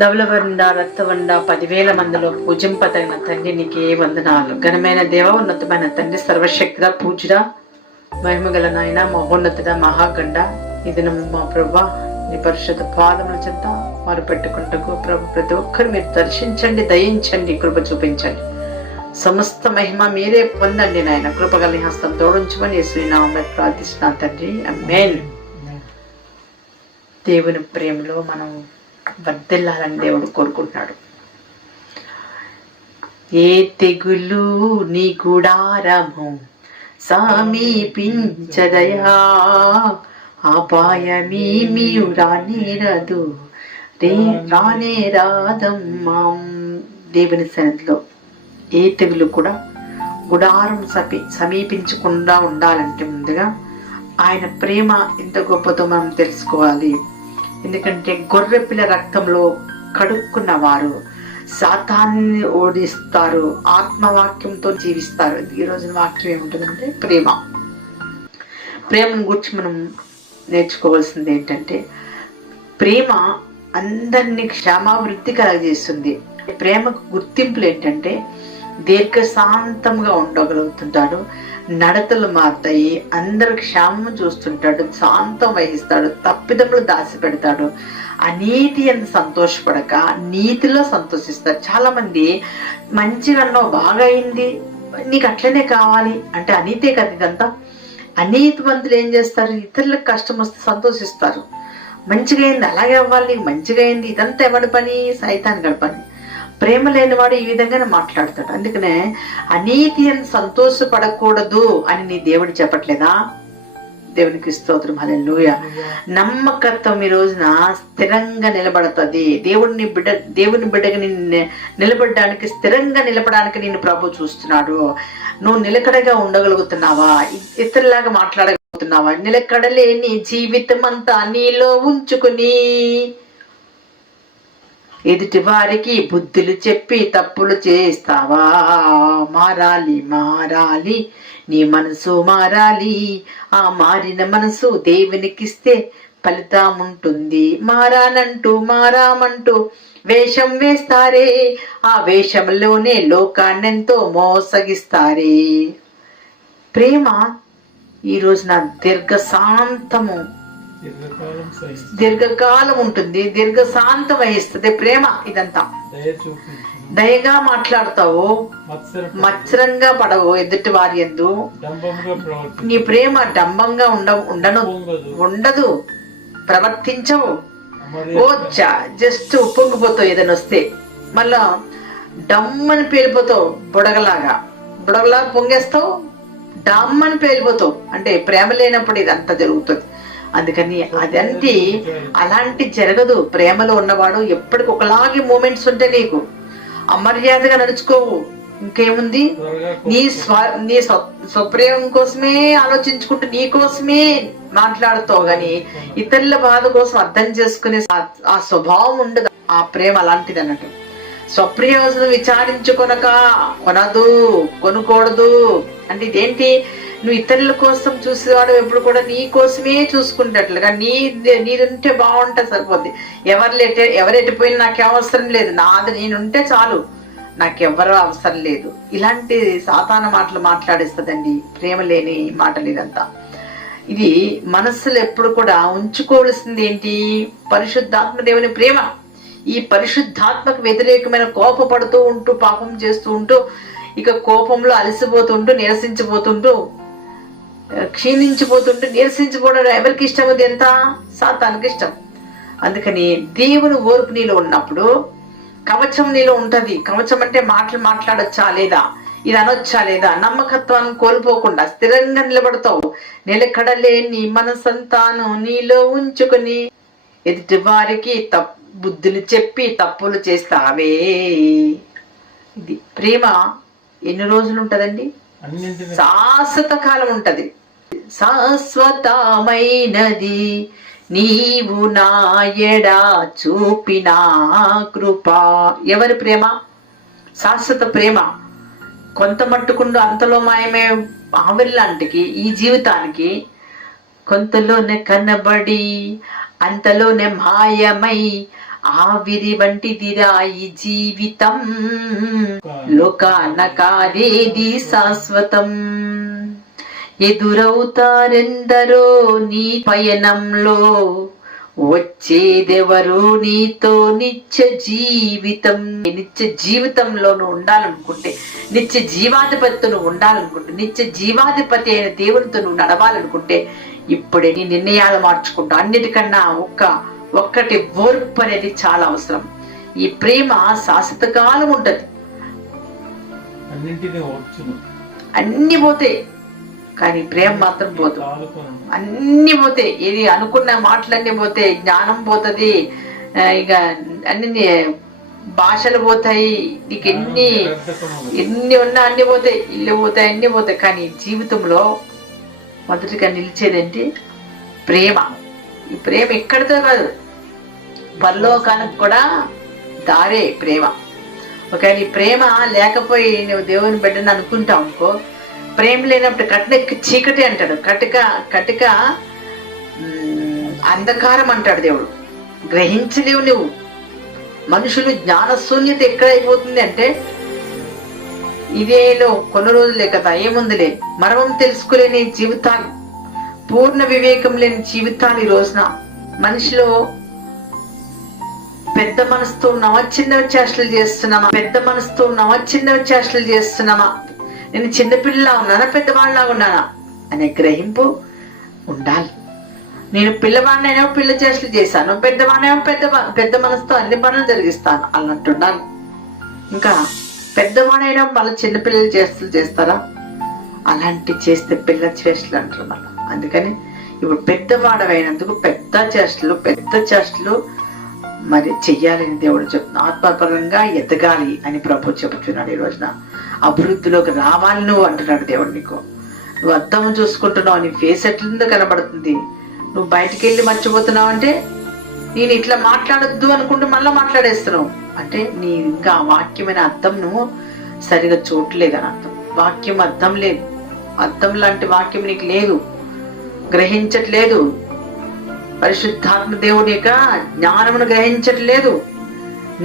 ధవలవండ రక్తవండ 10,000 మందిలో పూజింపదగిన తండ్రి నీకే వందనాలు. ఘనమైన దేవ, ఉన్నతమైన తండ్రి, సర్వశక్తిగా పూజుడా, మహిమగల నాయన, మహోన్నతుడ, మహాగండ, ఇది మా ప్రభా నీ పరిశుద్ధ పాదముల చెంత వారు పెట్టుకుంటూ ప్రభు ప్రతి ఒక్కరు మీరు దర్శించండి, దయించండి, కృప చూపించండి. సమస్త మహిమ మీరే పొందండి నాయన. కృపగల హస్తం తోడించమని యేసునామములో ప్రార్థిస్తున్నాను తండ్రి, ఆమేన్. దేవుని ప్రేమలో మనం వర్ధిల్లాలని దేవుడు కోరుకుంటున్నాడు. ఏ తెగులు నీ గుడారము సమీపించదయా, అపాయమేమీ రానేరదు, రానే రాదమ్మా. దేవుని సన్నిధిలో ఏ తెగులు కూడా గుడారం సమీపించకుండా ఉండాలంటే ముందుగా ఆయన ప్రేమ ఎంత గొప్పతో మనం తెలుసుకోవాలి. ఎందుకంటే గొర్రెపిల్ల రక్తంలో కడుక్కున్న వారు సాతాన్ని ఓడిస్తారు, ఆత్మవాక్యంతో జీవిస్తారు. ఈ రోజున వాక్యం ఏముంటుందంటే ప్రేమను గురించి మనం నేర్చుకోవాల్సింది ఏంటంటే, ప్రేమ అందరినీ క్షమావృద్ధి కలగజేస్తుంది. ప్రేమకు గుర్తింపులు ఏంటంటే, దీర్ఘశాంతంగా ఉండగలుగుతుంటాడు, నడతలు మారుతాయి, అందరు క్షేమం చూస్తుంటాడు, శాంతం వహిస్తాడు, తప్పిదములు దాచిపెడతాడు, అనీతి అని సంతోషపడక నీతిలో సంతోషిస్తాడు. చాలా మంది మంచిగా అన్నావు, బాగా అయింది, నీకు అట్లనే కావాలి అంటే అనీతే కదా ఇదంతా. అనీతి మంతులు ఏం చేస్తారు, ఇతరులకు కష్టం వస్తే సంతోషిస్తారు. మంచిగా అయింది, అలాగే అవ్వాలి, మంచిగా అయింది, ఇదంతా ఎవడి పని? సైతాన్ గడి పని. ప్రేమ లేనివాడు ఈ విధంగానే మాట్లాడతాడు. అందుకనే అనీతి అని సంతోషపడకూడదు అని నీ దేవుడు చెప్పట్లేదా? దేవునికి స్తోత్రం, హల్లెలూయా. నమ్మకత్వం ఈ రోజున స్థిరంగా నిలబడుతుంది. దేవుని బిడ్డగా నిలబడడానికి, స్థిరంగా నిలబడడానికి నిన్ను ప్రభు చూస్తున్నాడు. నువ్వు నిలకడగా ఉండగలుగుతున్నావా? ఇతరులాగా మాట్లాడగలుగుతున్నావా? నిలకడలేని జీవితం అంతా నీలో ఉంచుకుని ఎదుటి వారికి బుద్ధులు చెప్పి తప్పులు చేస్తావా? మారాలి, నీ మనసు మారాలి. ఆ మారిన మనసు దేవునికిస్తే ఫలితం ఉంటుంది. మారామంటూ వేషం వేస్తారే, ఆ వేషంలోనే లోకాన్నెంతో మోసగిస్తారే. ప్రేమ ఈ రోజున దీర్ఘకాలం ఉంటుంది, దీర్ఘశాంతం వహిస్తుంది. ప్రేమ ఇదంతా దయగా మాట్లాడతావు, మత్సరంగా పడవు, ఎదుటి వారి యందు నీ ప్రేమ డంబంగా ఉండదు, ప్రవర్తించవు. జస్ట్ ఉప్పొంగిపోతావు ఏదైనా వస్తే, మళ్ళా డమ్మని పేలిపోతావు, బుడగలాగా పొంగేస్తావు, డమ్మని పేలిపోతావు. అంటే ప్రేమ లేనప్పుడు ఇదంతా జరుగుతుంది. అందుకని అదంటే అలాంటి జరగదు. ప్రేమలో ఉన్నవాడు ఎప్పటికి ఒకలాగే మూమెంట్స్ ఉంటాయి. నీకు అమర్యాదగా నడుచుకోవు. ఇంకేముంది, నీ స్వప్రేమం కోసమే ఆలోచించుకుంటూ నీ కోసమే మాట్లాడుతావు, గాని ఇతరుల బాధ కోసం అర్థం చేసుకునే ఆ స్వభావం ఉండదు. ఆ ప్రేమ అలాంటిది అన్నట్టు. స్వప్రయోజనం విచారించుకొనక కొనకూడదు అంటే ఇదేంటి? నువ్వు ఇతరుల కోసం చూసేవాడు ఎప్పుడు కూడా నీ కోసమే చూసుకుంటట్లుగా నీదుంటే బాగుంటే సరిపోద్ది. ఎవరెటిపోయినా నాకే అవసరం లేదు, నాది నేనుంటే చాలు, నాకెవ్వరూ అవసరం లేదు. ఇలాంటి సాతాన మాటలు మాట్లాడిస్తుందండి ప్రేమ లేని మాటలు. ఇదంతా ఇది మనస్సులో ఎప్పుడు కూడా ఉంచుకోవాల్సింది ఏంటి? పరిశుద్ధాత్మ దేవుని ప్రేమ. ఈ పరిశుద్ధాత్మకు వ్యతిరేకమైన కోపపడుతూ ఉంటూ, పాపం చేస్తూ ఉంటూ, ఇక కోపంలో అలసిపోతుంటూ, నిరసించిపోతుంటూ, క్షీణించిపోతుంటూ, నీరసించిపోవడం ఎవరికి ఇష్టం? అది ఎంత? సాతానికి ఇష్టం. అందుకని దేవుని ఓర్పు నీలో ఉన్నప్పుడు కవచం నీలో ఉంటది. కవచం అంటే మాటలు మాట్లాడొచ్చా లేదా, ఇది అనొచ్చా లేదా, నమ్మకత్వాన్ని కోల్పోకుండా స్థిరంగా నిలబడతావు. నిలకడలేని మనసంతాను నీలో ఉంచుకుని ఎదుటి వారికి బుద్ధులు చెప్పి తప్పులు చేస్తావే. ఇది ప్రేమ ఎన్ని రోజులు ఉంటదండి? శాశ్వత కాలం ఉంటది. శాశ్వతమైనది నీవు నాయడా చూపిన కృప. ఎవరి ప్రేమ? శాశ్వత ప్రేమ. కొంత మట్టుకుండు అంతలో మాయమే ఆవిరిలాంటికి ఈ జీవితానికి కొంతలోనే కనబడి అంతలోనే మాయమై ఆవిరి వంటిదిరా ఈ జీవితం, లోకాన కాదేది శాశ్వతం. ఎదురవుతారెందరో నీ పయనంలో, వచ్చేదెవరు నీతో నిత్య జీవితం. నిత్య జీవితంలో నువ్వు ఉండాలనుకుంటే, నిత్య జీవాధిపతితో నువ్వు ఉండాలనుకుంటే, నిత్య జీవాధిపతి అయిన దేవునితో నువ్వు నడవాలనుకుంటే ఇప్పుడే నీ నిర్ణయాలు మార్చుకుంటావు. అన్నిటికన్నా ఒక్కటి ఓర్పు అనేది చాలా అవసరం. ఈ ప్రేమ శాశ్వత కాలం ఉంటది. అన్ని పోతాయి కానీ ప్రేమ మాత్రం పోదు. అన్ని పోతాయి, ఇది అనుకున్న మాటలన్నీ పోతాయి, జ్ఞానం పోతుంది, ఇక అన్ని భాషలు పోతాయి, నీకు ఎన్ని ఉన్నా అన్ని పోతాయి, ఇల్లు పోతాయి, అన్ని పోతాయి. కానీ జీవితంలో మొదటిగా నిలిచేదేంటి? ప్రేమ. ఈ ప్రేమ ఎక్కడితో కాదు, పరలోకానికి కూడా దారే ప్రేమ. ఒకవేళ ఈ ప్రేమ లేకపోయి నువ్వు దేవుని బిడ్డని అనుకుంటావు అనుకో, ప్రేమ లేనప్పుడు కటిక చీకటి అంటాడు, కటిక అంధకారం అంటాడు దేవుడు. గ్రహించలేవు నువ్వు. మనుషులు జ్ఞానశూన్యత ఎక్కడైపోతుంది అంటే, ఇదేలో కొన్ని రోజులే కదా, ఏముందిలే, మర్మం తెలుసుకోలేని జీవితాలు, పూర్ణ వివేకం లేని జీవితాలు. ఈ రోజున మనిషిలో పెద్ద మనసుతో ఉన్నామా, చిన్నవి చేష్టలు చేస్తున్నామా? పెద్ద మనసుతో ఉన్నామా, చిన్నవి చేష్టలు చేస్తున్నామా? నేను చిన్నపిల్లలా ఉన్నానా, పెద్దవాళ్ళలా ఉన్నానా అనే గ్రహింపు ఉండాలి. నేను పిల్లవాడినైనా పిల్ల చేష్టలు చేశాను, పెద్దవాడినేమో పెద్ద మనసుతో అన్ని పనులు జరిగిస్తాను అన్నట్టు ఉండాలి. ఇంకా పెద్దవాడైనా మళ్ళీ చిన్నపిల్లలు చేష్టలు చేస్తారా? అలాంటి చేస్తే పిల్ల చేష్టలు అంటారు మళ్ళీ. అందుకని ఇప్పుడు పెద్దవాడమైనందుకు పెద్ద చేష్టలు మరి చెయ్యాలని దేవుడు చెప్తున్నా. ఆత్మపరంగా ఎదగాలి అని ప్రభు చెబుతున్నాడు. ఈ రోజున అభివృద్ధిలోకి రావాలి నువ్వు అంటున్నాడు దేవుడు. నువ్వు అద్దం చూసుకుంటున్నావు, నీ ఫేస్ ఎట్లుందో కనబడుతుంది. నువ్వు బయటికి వెళ్ళి మర్చిపోతున్నావు అంటే, నేను ఇట్లా మాట్లాడొద్దు అనుకుంటూ మళ్ళీ మాట్లాడేస్తున్నావు అంటే, నీ ఇంకా ఆ వాక్యమైన అర్థం నువ్వు సరిగా చూడలేదని అర్థం. వాక్యం అర్థం లేదు, అర్థం లాంటి వాక్యం నీకు లేదు, గ్రహించట్లేదు. పరిశుద్ధాత్మ దేవుని యొక్క జ్ఞానమును గ్రహించట్లేదు,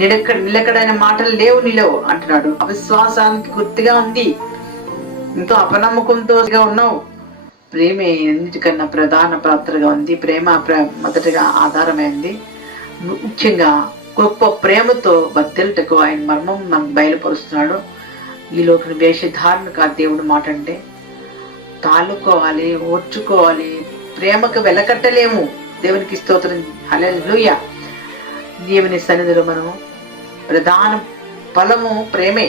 నిలకడైన మాటలు లేవు నీలో అంటున్నాడు. అవిశ్వాసానికి గుర్తుగా ఉంది, ఎంతో అపనమ్మకంతో ఉన్నావు. ప్రేమే అన్నిటికన్నా ప్రధాన పాత్రగా ఉంది. ప్రేమ మొదటగా ఆధారమైంది. ముఖ్యంగా గొప్ప ప్రేమతో బద్దెలటకు ఆయన మర్మం మనకు బయలుపరుస్తున్నాడు. ఈ లోకం వేషధారణకు ఆ దేవుడు మాట అంటే, తాళుకోవాలి, ఓర్చుకోవాలి. ప్రేమకు వెలకట్టలేము. దేవునికి స్తోత్రం, హల్లెలూయా. దేవుని సన్నిధిలో మనము ప్రధాన ఫలము ప్రేమే.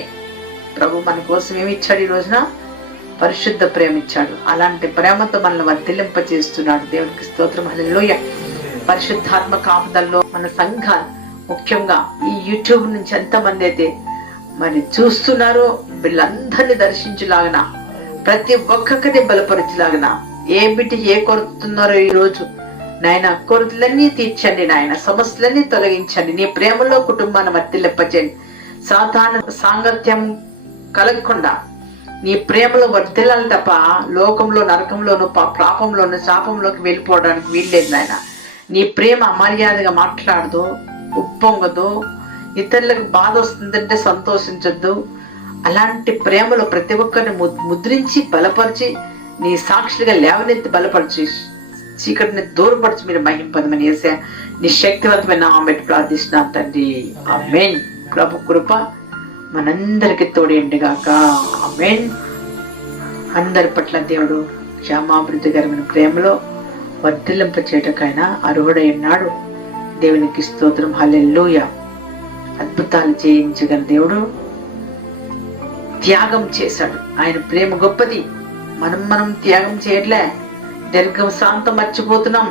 ప్రభు మన కోసం ఏమి ఇచ్చాడు? ఈ రోజున పరిశుద్ధ ప్రేమ ఇచ్చాడు. అలాంటి ప్రేమతో మనల్ని వర్ధిల్లింపజేస్తున్నాడు. దేవునికి స్తోత్రం, హల్లెలూయా. పరిశుద్ధాత్మ కాపుదల్లో మన సంఘాలు, ముఖ్యంగా ఈ యూట్యూబ్ నుంచి ఎంతమంది అయితే మరి చూస్తున్నారో, వీళ్ళందరినీ దర్శించులాగన, ప్రతి ఒక్కరిని బలపరచులాగన, ఏ బిడ్డ ఏ కొరుతున్నారో ఈ రోజు నాయన కొరతలన్నీ తీర్చండి నాయన, సమస్యలన్నీ తొలగించండి. నీ ప్రేమలో కుటుంబాన్ని వర్ధిల్లింపచేయండి. సాధారణ సాంగత్యం కలగకుండా నీ ప్రేమలో వర్ధిల్లాలి తప్ప లోకంలో, నరకంలోను, పాపంలోను, శాపంలోకి వెళ్ళిపోవడానికి వీల్లేదు నాయన. నీ ప్రేమ అమర్యాదగా మాట్లాడదు, ఉప్పొంగదు, ఇతరులకు బాధ వస్తుందంటే సంతోషించొద్దు. అలాంటి ప్రేమలో ప్రతి ఒక్కరిని ముద్రించి బలపరిచి, నీ సాక్షులుగా లేవనెత్తి బలపరిచి, చీకటిని దూరపరిచి మీరు మహింపదమని వేసా నీ శక్తివంతమైన నామమున ప్రార్థిస్తున్నాను తండ్రి, ఆమేన్. ప్రభు కృప మనందరికి తోడేండుగాక, ఆమేన్. అందరి పట్ల దేవుడు క్షమాభివృద్ధికరమైన ప్రేమలో వర్ధిల్లింప చేయటకైనా అర్హుడై ఉన్నాడు. దేవునికి స్తోత్రం, హల్లెలూయా. అద్భుతాలు చేయించగల దేవుడు త్యాగం చేశాడు. ఆయన ప్రేమ గొప్పది. మనం త్యాగం చేయట్లే, దీర్ఘశాంతం మర్చిపోతున్నాం.